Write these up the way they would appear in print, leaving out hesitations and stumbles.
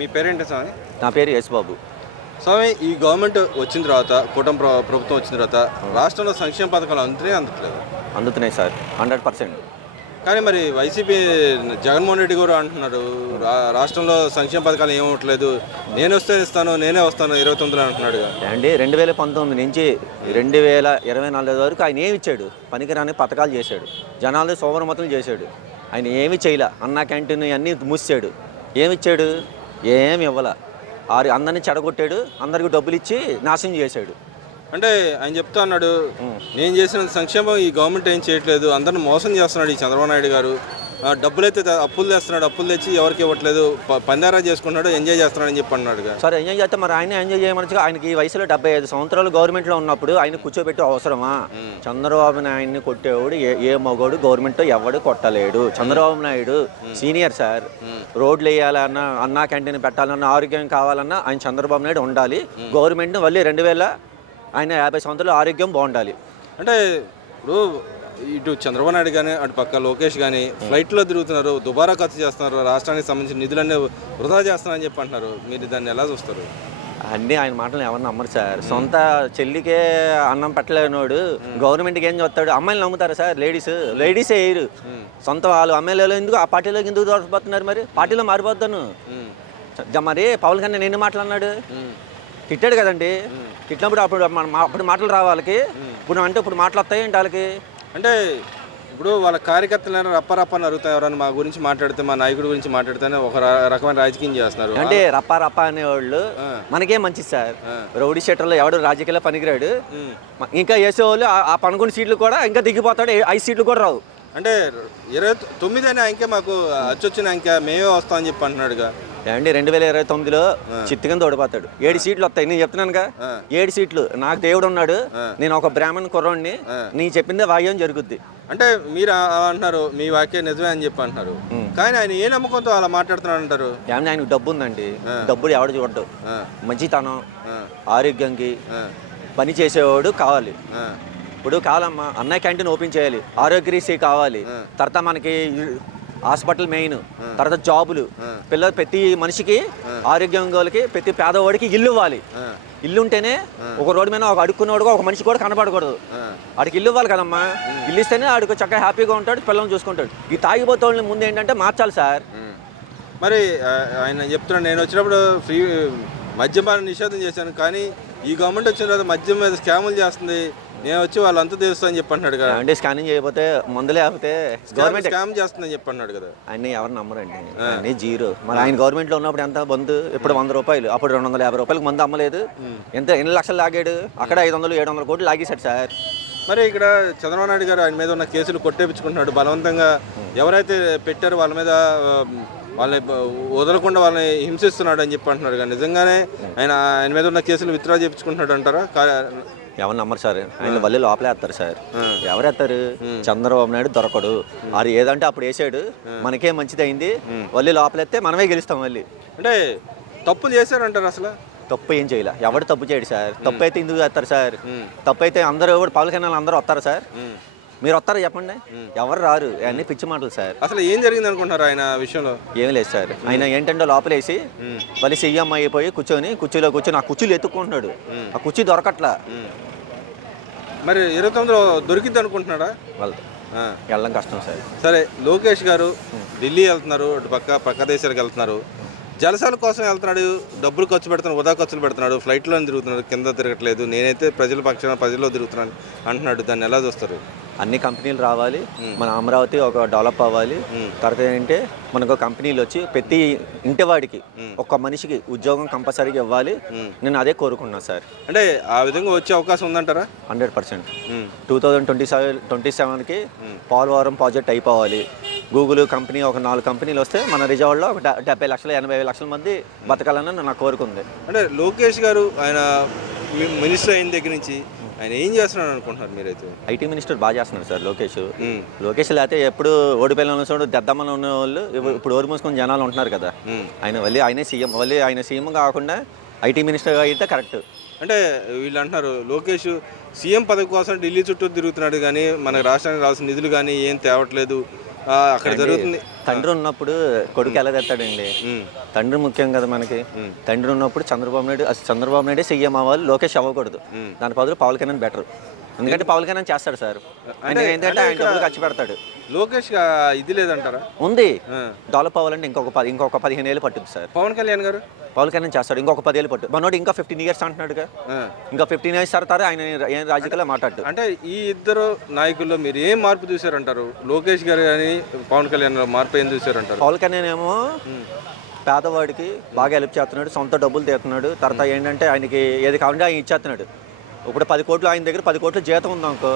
మీ పేరేంటి స్వామి? నా పేరు యేసుబాబు. స్వామి, ఈ గవర్నమెంట్ వచ్చిన తర్వాత కూటమి ప్రభుత్వం వచ్చిన తర్వాత రాష్ట్రంలో సంక్షేమ పథకాలు అందుతలేదు. అందుతున్నాయి సార్, 100%. కానీ మరి వైసీపీ జగన్మోహన్ రెడ్డి గారు అంటున్నారు రాష్ట్రంలో సంక్షేమ పథకాలు ఏమవట్లేదు, నేనే వస్తాను 29 అంటున్నాడు. అండి 2019 నుంచి 2024 వరకు ఆయన ఏమి ఇచ్చాడు? పనికిరాని పథకాలు చేశాడు, జనాలు సోమరమతులు చేశాడు. ఆయన ఏమి చేయలే. అన్నా క్యాంటీన్ అన్నీ మూసాడు. ఏమిచ్చాడు? ఏమి ఇవ్వాల. అందరినీ చెడగొట్టాడు, అందరికి డబ్బులు ఇచ్చి నాశనం చేశాడు. అంటే ఆయన చెప్తా అన్నాడు, నేను చేసిన సంక్షేమం ఈ గవర్నమెంట్ ఏం చేయట్లేదు, అందరిని మోసం చేస్తున్నాడు ఈ చంద్రబాబు నాయుడు గారు. డబ్బులైతే అప్పులు తెస్తున్నాడు, అప్పులు తెచ్చి ఎవరికి ఇవ్వట్లేదు, పందారా చేసుకుంటున్నాడు, ఎంజాయ్ చేస్తున్నాడు అని చెప్పి అన్నాడు. సరే, ఎంజాయ్ చేస్తే మరి ఆయన ఎంజాయ్ చేయమని ఆయనకి ఈ వయసులో 75 సంవత్సరాలు గవర్నమెంట్లో ఉన్నప్పుడు ఆయన కూర్చోబెట్టి అవసరమా? చంద్రబాబు నాయుడిని కొట్టేవాడు ఏ మగోడు గవర్నమెంట్ ఎవడు కొట్టలేడు. Chandrababu Naidu senior sir. రోడ్లు వేయాలన్నా, అన్నా క్యాంటీన్ పెట్టాలన్నా, ఆరోగ్యం కావాలన్నా ఆయన చంద్రబాబు నాయుడు ఉండాలి. గవర్నమెంట్ మళ్ళీ 2000 ఆయన 50 సంవత్సరాలు ఆరోగ్యం బాగుండాలి. అంటే ఇప్పుడు ఇటు చంద్రబాబు నాయుడు కానీ అటు పక్క లోకేష్ కానీ ఫ్లైట్లో తిరుగుతున్నారు, దుబారా ఖర్చు చేస్తున్నారు, రాష్ట్రానికి సంబంధించిన నిధులన్నీ వృధా చేస్తున్నారని చెప్పి అంటున్నారు. మీరు దాన్ని ఎలా చూస్తారు? అన్నీ ఆయన మాటలు ఎవరు నమ్మరు సార్. సొంత చెల్లికే అన్నం పెట్టలేనోడు గవర్నమెంట్కి ఏం చూస్తాడు? అమ్మాయిలు నమ్ముతారు సార్? లేడీసే వేయరు. సొంత వాళ్ళు అమ్మాయిలు ఎందుకు ఆ పార్టీలోకి ఎందుకు దోషపోతున్నారు? మరి పార్టీలో మారిపోద్దాను. మరి పవన్ కళ్యాణ్ ఎన్ని మాటలు అన్నాడు? తిట్టాడు కదండి. తిట్టినప్పుడు అప్పుడు మాటలు రావాళ్ళకి. ఇప్పుడు మాటలు వస్తాయి ఏంటి వాళ్ళకి? అంటే ఇప్పుడు వాళ్ళ కార్యకర్తలు రప్పని అడుగుతారు. ఎవరైనా మా గురించి మాట్లాడితే, మా నాయకుడి గురించి మాట్లాడితేనే ఒక రకమైన రాజకీయం చేస్తున్నారు. అంటే రప్ప అనేవాళ్ళు మనకేం మంచిది సార్. రౌడీ షెటర్లో ఎవడు రాజకీయాల్లో పనికిరాడు. ఇంకా వేసేవాళ్ళు ఆ పనుకుని సీట్లు కూడా ఇంకా దిగిపోతాడు. 5 సీట్లు కూడా రావు. అంటే 29 అయినా ఇంకే మాకు అచ్చొచ్చిన ఇంకా మేమే వస్తామని చెప్పి అంటున్నాడుగా. అండి 2029లో చిత్తుగా ఓడిపోతాడు. 7 సీట్లు వస్తాయి. నేను చెప్తున్నానుగా, 7 సీట్లు. నాకు దేవుడు ఉన్నాడు, నేను ఒక బ్రాహ్మణ్ కుర్రోడిని, నీ చెప్పిందే వాక్యం జరుగుద్ది. అంటే మీరు అంటున్నారు మీ వాక్యం నిజమే అని చెప్పి అంటున్నారు. కానీ ఆయన ఏ నమ్మకంతో అలా మాట్లాడుతున్నాడు అంటారు? ఏమన్నా ఆయనకు డబ్బు ఉందండి. డబ్బులు ఎవడు చూడడు. మంచితనం, ఆరోగ్యంకి పని చేసేవాడు కావాలి. ఇప్పుడు కావాలమ్మా, అన్న క్యాంటీన్ ఓపెన్ చేయాలి, ఆరోగ్యశ్రీ కావాలి, తర్వాత మనకి హాస్పిటల్ మెయిన్, తర్వాత జాబులు, పిల్లలు ప్రతి మనిషికి ఆరోగ్యం వాళ్ళకి ప్రతి పేదవాడికి ఇల్లు ఇవ్వాలి. ఇల్లు ఉంటేనే ఒక రోడ్డు మీద ఒక అడుక్కున్నవాడుగా ఒక మనిషి కూడా కనపడకూడదు. ఆడికి ఇల్లు ఇవ్వాలి కదమ్మా. ఇల్లు ఇస్తేనే ఆడికి చక్కగా హ్యాపీగా ఉంటాడు, పిల్లల్ని చూసుకుంటాడు. ఈ తాగిపోతే వాళ్ళని ముందు ఏంటంటే మార్చాలి సార్. మరి ఆయన చెప్తున్నాడు, నేను వచ్చినప్పుడు ఫ్రీ మద్యపాన నిషేధం చేశాను, కానీ ఈ గవర్నమెంట్ వచ్చిన తర్వాత మద్యం మీద స్కాములు చేస్తుంది, నేను వచ్చి వాళ్ళంతా తెలుస్తా అని చెప్పి అంటున్నాడు కదా. అంటే స్కానింగ్ చేయకపోతే మందు లేకపోతే గవర్నమెంట్ స్కామ్ చేస్తుందని చెప్పి అన్నాడు కదా. ఆయన ఎవరు నమ్మరండి, అన్నీ జీరో. మరి ఆయన గవర్నమెంట్లో ఉన్నప్పుడు ఎంత మందు? ఇప్పుడు 100 రూపాయలు, అప్పుడు 250 రూపాయలకు మందు అమ్మలేదు. ఎన్ని లక్షలు లాగాడు? అక్కడ 500-700 కోట్లు లాగేశాడు సార్. మరి ఇక్కడ చంద్రబాబు నాయుడు గారు ఆయన మీద ఉన్న కేసులు కొట్టేపించుకుంటున్నాడు. బలవంతంగా ఎవరైతే పెట్టారో వాళ్ళ మీద వాళ్ళని వదలకుండా వాళ్ళని హింసిస్తున్నాడు అని చెప్పి అంటున్నాడు. కానీ నిజంగానే ఆయన మీద ఉన్న కేసులు విత్డ్రా చేయించుకుంటున్నాడు అంటారా? ఎవరు నమ్మరు సార్. ఆయన మళ్ళీ లోపలేస్తారు సార్. ఎవరేస్తారు? చంద్రబాబు నాయుడు దొరకడు. అది ఏదంటే అప్పుడు వేసాడు, మనకే మంచిది అయింది, మళ్ళీ లోపలేస్తే మనమే గెలుస్తాం మళ్ళీ. అంటే తప్పులు చేశారంటారు? అసలు తప్పు ఏం చేయలే. ఎవడు తప్పు చేయడు సార్. తప్పు అయితే ఎందుకు చేస్తారు సార్? తప్పు అయితే అందరూ పవన్ కళ్యాణ్ అందరూ వస్తారు సార్. మీరు వస్తారా చెప్పండి? ఎవరు రారు. అన్ని పిచ్చి మాటలు సార్. అసలు ఏం జరిగింది అనుకుంటున్నారు ఆయన విషయంలో? ఏం లేదు సార్. ఆయన ఏంటంటే లోపలేసి మళ్ళీ సీఎం అయిపోయి కుర్చీలో కూర్చొని ఆ కుర్చీలు ఎత్తుకుంటున్నాడు. ఆ కుర్చీ దొరకట్లా. మరి 29లో దొరికింది అనుకుంటున్నాడా? వెళ్ళడం కష్టం సార్. సరే, లోకేష్ గారు ఢిల్లీ వెళ్తున్నారు, అటు పక్క దేశాలకు వెళ్తున్నారు, జలసాల కోసం వెళ్తున్నాడు, డబ్బులు ఖర్చు పెడుతున్నాడు, వృధా ఖర్చులు పెడుతున్నాడు, ఫ్లైట్లో తిరుగుతున్నాడు, కింద తిరగట్లేదు, నేనైతే ప్రజల పక్షాన ప్రజల్లో తిరుగుతున్నాను అంటున్నాడు. దాన్ని ఎలా చూస్తారు? అన్ని కంపెనీలు రావాలి, మన అమరావతి ఒక డెవలప్ అవ్వాలి. తర్వాత ఏంటంటే మనకు కంపెనీలు వచ్చి ప్రతి ఇంటివాడికి ఒక్క మనిషికి ఉద్యోగం కంపల్సరీగా ఇవ్వాలి. నేను అదే కోరుకున్నాను సార్. అంటే ఆ విధంగా వచ్చే అవకాశం ఉందంటారా? 100%. 2027కి పోలవరం ప్రాజెక్ట్ అయిపోవాలి. గూగుల్ కంపెనీ ఒక 4 కంపెనీలు వస్తే మన రిజర్వ్లో ఒక 70 లక్షల 80 లక్షల మంది బతకాలని నా కోరుకుంది. అంటే లోకేష్ గారు ఆయన మినిస్టర్ అయిన దగ్గర నుంచి ఆయన ఏం చేస్తున్నాడు అనుకుంటున్నారు మీరైతే? ఐటీ మినిస్టర్ బాగా చేస్తున్నారు సార్ లోకేష్ లేకపోతే ఎప్పుడు ఓడిపోయిన వాళ్ళు దద్దమ్మలు ఉన్న వాళ్ళు ఇప్పుడు ఓరి మూసుకొని జనాలు ఉంటున్నారు కదా. ఆయన సీఎం కాకుండా ఐటీ మినిస్టర్ అయితే కరెక్ట్. అంటే వీళ్ళు అంటున్నారు లోకేష్ సీఎం పదవి కోసం ఢిల్లీ చుట్టూ తిరుగుతున్నాడు, కానీ మన రాష్ట్రానికి రావాల్సిన నిధులు కానీ ఏం తేవట్లేదు, అక్కడ జరుగుతుంది. తండ్రి ఉన్నప్పుడు కొడుకు ఎలా తెస్తాడండి? తండ్రి ముఖ్యం కదా మనకి. తండ్రి ఉన్నప్పుడు చంద్రబాబు నాయుడే సీఎం అవ్వాలి, లోకేష్ అవ్వకూడదు. దాని బదులు పవన్ కళ్యాణ్ బెటర్. ఎందుకంటే పవన్ కళ్యాణ్ చేస్తాడు సార్, ఏంటంటే ఆయన డబ్బులు ఖర్చు పెడతాడు. లోకేష్ ఇది లేదంటారా? ఉంది. డెవలప్ అవ్వాలంటే ఇంకొక 15 ఏళ్ళు పట్టుద్ది సార్. పవన్ కళ్యాణ్ చేస్తాడు, ఇంకొక 10 ఏళ్ళు పట్టు. మనోడు ఇంకా 15 years అంటున్నాడుగా, ఇంకా 15 years తర్వాత ఆయన ఏం రాజకీయాల్లో మాట్లాడు. అంటే ఈ ఇద్దరు నాయకుల్లో మీరు ఏం మార్పు చూసారంటారు? లోకేష్ గారు కానీ పవన్ కళ్యాణ్ మార్పు ఏం చూసారంటారు? పవన్ కళ్యాణ్ ఏమో పేదవాడికి బాగా హెల్ప్ చేస్తున్నాడు, సొంత డబ్బులు తీస్తున్నాడు. తర్వాత ఏంటంటే ఆయనకి ఏది కావాలంటే ఆయన ఇచ్చేస్తున్నాడు. ఇప్పుడు 10 కోట్లు ఆయన దగ్గర 10 కోట్లు జీతం ఉందనుకో,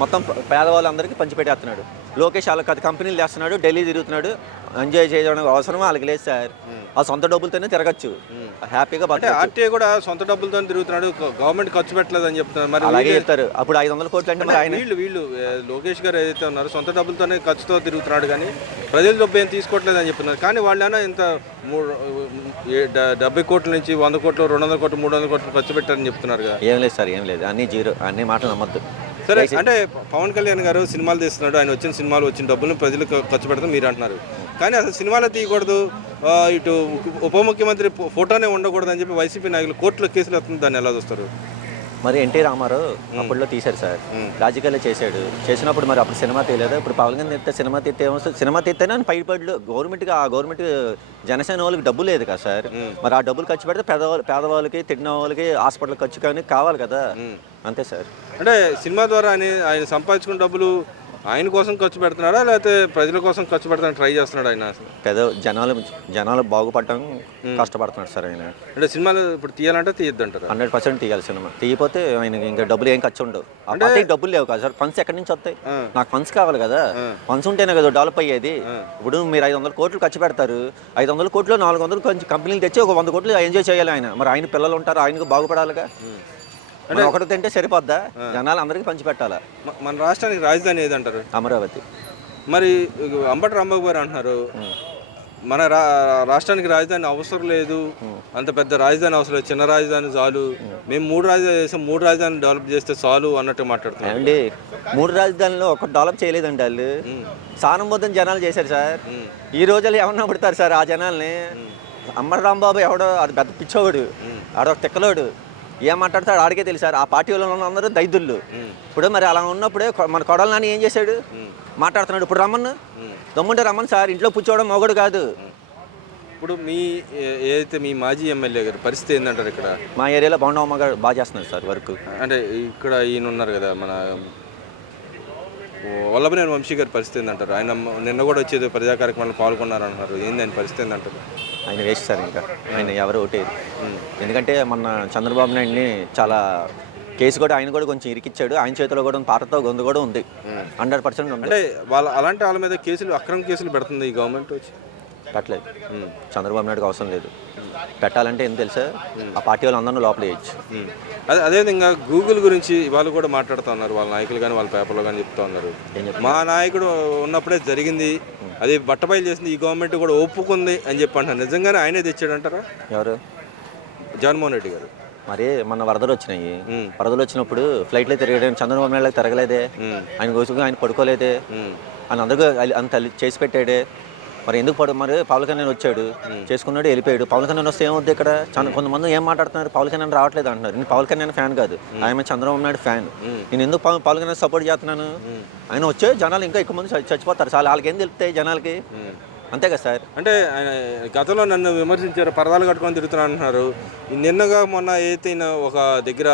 మొత్తం పేదవాళ్ళందరికీ పంచిపెట్టేస్తున్నాడు. లోకేష్ వాళ్ళకి 10 కంపెనీలు చేస్తున్నాడు, ఢిల్లీ తిరుగుతున్నాడు. ఎంజాయ్ చేయడం అవసరం వాళ్ళకి లేదు సార్. ఆ సొంత డబ్బులతోనే తిరగచ్చు, హ్యాపీగా. ఆర్టీఐ కూడా సొంత డబ్బులతో తిరుగుతున్నాడు, గవర్నమెంట్ ఖర్చు పెట్టలేదు అని చెప్తున్నారు. మరి అలాగే చెప్తారు. అప్పుడు 500 కోట్లు అంటే మరి ఆయన వీళ్ళు లోకేష్ గారు ఏదైతే ఉన్నారో సొంత డబ్బులతోనే ఖర్చుతో తిరుగుతున్నాడు, కానీ ప్రజల డబ్బు ఏం తీసుకోవట్లేదు అని చెప్తున్నారు. కానీ వాళ్ళైనా ఇంత 70 కోట్ల నుంచి 100 కోట్లు, 200 కోట్లు, 300 కోట్లు ఖర్చు పెట్టారని చెప్తున్నారు కదా. ఏం లేదు సార్, ఏం లేదు, అన్ని జీరో. అన్ని మాటలు నమ్మద్దు. సరే, అంటే పవన్ కళ్యాణ్ గారు సినిమాలు తీస్తున్నాడు, ఆయన వచ్చిన సినిమాలు వచ్చిన డబ్బులు ప్రజలు ఖర్చు పెడతాం మీరు అంటున్నారు. కానీ అసలు సినిమాలు తీయకూడదు, ఇటు ఉప ముఖ్యమంత్రి ఫోటోనే ఉండకూడదు అని చెప్పి వైసీపీ నాయకులు కోర్టులో కేసులు వస్తుంది. దాన్ని ఎలా చూస్తారు? మరి ఎన్టీ రామారావు అప్పట్లో తీశారు సార్, రాజకీయాల్లో చేసినప్పుడు మరి అప్పుడు సినిమా తీయలేదు. ఇప్పుడు పవన్ కళ్యాణ్ తీస్తే సినిమా తీస్తే ఏమొస్తుంది? సినిమా తీస్తేనే పైపడ్లు గవర్నమెంట్ జనసేన వాళ్ళకి డబ్బు లేదు కదా సార్. మరి ఆ డబ్బులు ఖర్చు పెడితే పేదవాళ్ళకి, తిన్న వాళ్ళకి హాస్పిటల్ ఖర్చు కానీ కావాలి కదా. అంతే సార్. అంటే సినిమా ద్వారా ఆయన సంపాదించుకున్న డబ్బులు ఆయన కోసం ఖర్చు పెడుతున్నాడా, లేకపోతే ప్రజల కోసం ఖర్చు పెడతాను ట్రై చేస్తున్నాడు ఆయన? జనాలు బాగుపడటం కష్టపడుతున్నాడు సార్ ఆయన. అంటే సినిమాలు ఇప్పుడు తీయాలంటే తీయద్దంటారు? 100% తీయాలి సినిమా. తీయపోతే ఆయనకి ఇంకా డబ్బులు ఏం ఖర్చు ఉండవు. డబ్బులు లేవు కదా సార్, ఫండ్స్ ఎక్కడి నుంచి వస్తాయి? నాకు ఫండ్స్ కావాలి కదా, ఫండ్స్ ఉంటేనే కదా డెవలప్ అయ్యేది. ఇప్పుడు మీరు 500 కోట్లు ఖర్చు పెడతారు, 500 కోట్లు 400 కొంచెం కంపెనీలు తెచ్చి ఒక 100 కోట్లు ఎంజాయ్ చేయాలి ఆయన. మరి ఆయన పిల్లలు ఉంటారు, ఆయనకు బాగుపడాలిగా. అంటే ఒకటి తింటే సరిపోద్దా? జనాలు అందరికీ పంచి పెట్టాలా. మన రాష్ట్రానికి రాజధాని ఏదంటారు? అమరావతి. మరి అంబటి రాంబాబు గారు అంటున్నారు మన రాష్ట్రానికి రాజధాని అవసరం లేదు, అంత పెద్ద రాజధాని అవసరం లేదు, చిన్న రాజధాని చాలు, మేము 3 రాజధాని చేస్తాం, 3 రాజధాని డెవలప్ చేస్తే చాలు అన్నట్టు మాట్లాడుతున్నాం. అండి 3 రాజధానిలో ఒకటి డెవలప్ చేయలేదండి వాళ్ళు. సానుభూతం జనాలు చేశారు సార్. ఈ రోజుల్లో ఏమన్నా పడతారు సార్ ఆ జనాల్ని? అంబటి రాంబాబు ఎవడో అది పెద్ద పిచ్చోడు, ఆడొక తిక్కలోడు, ఏం మాట్లాడతాడు ఆడికే తెలుసు సార్. ఆ పార్టీలో ఉన్న అందరూ దైదుళ్ళు. ఇప్పుడు మరి అలా ఉన్నప్పుడే మన కొడాలి నాని ఏం చేశాడు? మాట్లాడుతున్నాడు. ఇప్పుడు రమ్మను, దమ్ముంటే రమ్మను సార్, ఇంట్లో కూర్చోవడం మొగడు కాదు. ఇప్పుడు ఏదైతే మీ మాజీ ఎమ్మెల్యే గారు పరిస్థితి ఏంటంటారు? ఇక్కడ మా ఏరియాలో బాగుండమ్మ గారు బాగా చేస్తున్నారు సార్ వర్క్. అంటే ఇక్కడ ఈయన ఉన్నారు కదా మన వల్లభనేని వంశీ గారి పరిస్థితి ఏంటంటారు? ఆయన నిన్న కూడా వచ్చేది ప్రజా కార్యక్రమాలు పాల్గొన్నారన్నారు. ఏంది ఆయన పరిస్థితి ఏంటంటారు? ఆయన వేస్ట్ సార్, ఇంకా ఆయన ఎవరు ఓటేది. ఎందుకంటే మొన్న చంద్రబాబు నాయుడిని చాలా కేసు కూడా ఆయన కూడా కొంచెం ఇరికిచ్చాడు. ఆయన చేతిలో కూడా పాటతో గొంతు కూడా ఉంది, 100% ఉంది. అంటే అలాంటి వాళ్ళ మీద అక్రమ కేసులు పెడుతుంది ఈ గవర్నమెంట్ వచ్చి? పెట్టలేదు. చంద్రబాబు నాయుడుకి అవసరం లేదు. పెట్టాలంటే ఏం తెలుసా, ఆ పార్టీ వాళ్ళు అందరినీ లోపల వేయచ్చు. అదేవిధంగా గూగుల్ గురించి వాళ్ళు కూడా మాట్లాడుతూ ఉన్నారు, వాళ్ళ నాయకులు కానీ వాళ్ళ పేపర్లో కానీ చెప్తా ఉన్నారు. మా నాయకుడు ఉన్నప్పుడే జరిగింది, అది బట్టబయలు చేసింది, ఈ గవర్నమెంట్ కూడా ఒప్పుకుంది అని చెప్పి అంటారు. నిజంగానే ఆయనే తెచ్చాడంటారా? ఎవరు? జగన్మోహన్ రెడ్డి గారు. మరి మన వరదలు వచ్చినాయి, వరదలు వచ్చినప్పుడు ఫ్లైట్లో తిరగడం చంద్రబాబు నాయుడుకి తిరగలేదే, ఆయన కోసం ఆయన పడుకోలేదే, ఆయన అందరికీ అంత చేసి పెట్టాడే. మరి ఎందుకు మరి పవన్ కళ్యాణ్ వచ్చాడు, చేసుకున్నాడు, వెళ్ళిపోయాడు. పవన్ కళ్యాణ్ వస్తే ఏమవుద్ది? ఇక్కడ కొంతమంది ఏం మాట్లాడుతున్నారు, పవన్ కళ్యాణ్ రావట్లేదు అంటున్నారు. నేను పవన్ కళ్యాణ్ ఫ్యాన్ కాదు, ఆయన చంద్రబాబు నాయుడు ఫ్యాన్. నేను ఎందుకు పవన్ కళ్యాణ్ సపోర్ట్ చేస్తున్నాను? ఆయన వచ్చే జనాలు ఇంకా ఎక్కువ మంది చచ్చిపోతారు సార్, వాళ్ళకి ఏం తెలుస్తాయి జనాలకి? అంతే కదా సార్. అంటే ఆయన గతంలో నన్ను విమర్శించారు, పరదాలు కట్టుకొని తిరుగుతున్నా అంటున్నారు. నిన్నగా మొన్న ఏదైతే ఒక దగ్గర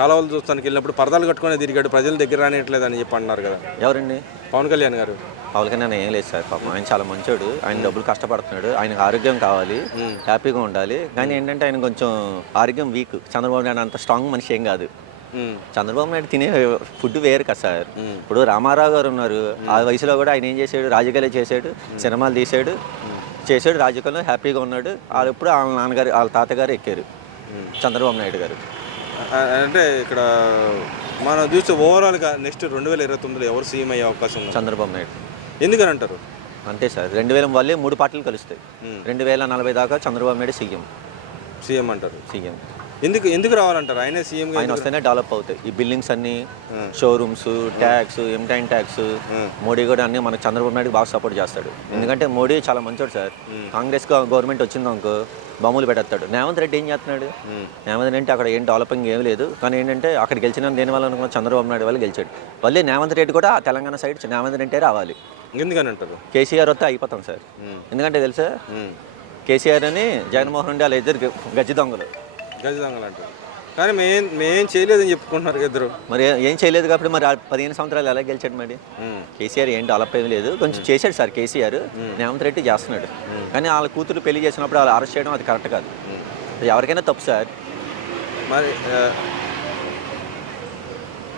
కాలువలు చూస్తానికి వెళ్ళినప్పుడు పరదాలు కట్టుకొని తిరిగాడు, ప్రజల దగ్గర రానియట్లేదు అని చెప్పి అన్నారు కదా. ఎవరండి? పవన్ కళ్యాణ్ గారు. పవన్ కళ్యాణ్ ఏం లేదు సార్, పాపం ఆయన చాలా మంచోడు, ఆయన డబ్బులు కష్టపడుతున్నాడు, ఆయనకు ఆరోగ్యం కావాలి, హ్యాపీగా ఉండాలి. కానీ ఏంటంటే ఆయన కొంచెం ఆరోగ్యం వీక్. చంద్రబాబు నాయుడు అంత స్ట్రాంగ్ మనిషి ఏం కాదు. చంద్రబాబు నాయుడు తినే ఫుడ్ వేరు కదా సార్. ఇప్పుడు రామారావు గారు ఉన్నారు, ఆ వయసులో కూడా ఆయన ఏం చేశాడు? రాజకీయాలు చేశాడు, సినిమాలు తీశాడు, రాజకీయాల్లో హ్యాపీగా ఉన్నాడు. వాళ్ళు ఎప్పుడు వాళ్ళ నాన్నగారు వాళ్ళ తాతగారు ఎక్కారు, చంద్రబాబు నాయుడు గారు. అంటే ఇక్కడ మనం చూస్తే ఓవరాల్గా నెక్స్ట్ 2029లో ఎవరు సీఎం అయ్యే అవకాశం ఉంది? చంద్రబాబు నాయుడు. ఎందుకని అంటారు? అంతే సార్, 2000 వల్లే 3 పార్టీలు కలుస్తాయి. 2040 దాకా చంద్రబాబు నాయుడు సీఎం అంటారు. సీఎం. ఎందుకు ఎందుకు రావాలంటారు ఆయనే సీఎంగా? ఆయన వస్తేనే డెవలప్ అవుతాయి ఈ బిల్డింగ్స్ అన్ని, షోరూమ్స్, ట్యాక్స్, ఎంటైన్ ట్యాక్స్. మోడీ కూడా అన్ని మనకు చంద్రబాబు నాయుడు బాగా సపోర్ట్ చేస్తాడు. ఎందుకంటే మోడీ చాలా మంచోడు సార్. కాంగ్రెస్ గవర్నమెంట్ వచ్చిందనుకో బొమ్మలు పెట్టేస్తాడు. రేవంత్ రెడ్డి ఏం చేస్తున్నాడు? రేవంత్ రెడ్డి అక్కడ ఏం డెవలపింగ్ ఏం లేదు. కానీ ఏంటంటే అక్కడ గెలిచిన దేనివల్ల అనుకున్న చంద్రబాబు నాయుడు వల్ల గెలిచాడు. మళ్ళీ రేవంత్ రెడ్డి కూడా తెలంగాణ సైడ్ రేవంత్ రెడ్డి రావాలి. ఎందుకని అంటారు? కేసీఆర్ వస్తే అయిపోతాం సార్. ఎందుకంటే తెలుసా, కేసీఆర్ అని జగన్మోహన్ రెడ్డి వాళ్ళ ఇద్దరు గజ్జి దొంగలు. గజ దొంగలు అంటారు. కానీ మేం చేయలేదని చెప్పుకుంటున్నారు ఇద్దరు. మరి ఏం చేయలేదు కాబట్టి మరి 15 సంవత్సరాలు ఎలా గెలిచాడు? మరి కేసీఆర్ ఏం డెవలప్ ఏం లేదు. కొంచెం చేశాడు సార్ కేసీఆర్. రేవంత్ రెడ్డి చేస్తున్నాడు. కానీ వాళ్ళ కూతురు పెళ్లి చేసినప్పుడు వాళ్ళు అరెస్ట్ చేయడం అది కరెక్ట్ కాదు. ఎవరికైనా తప్పు సార్. మరి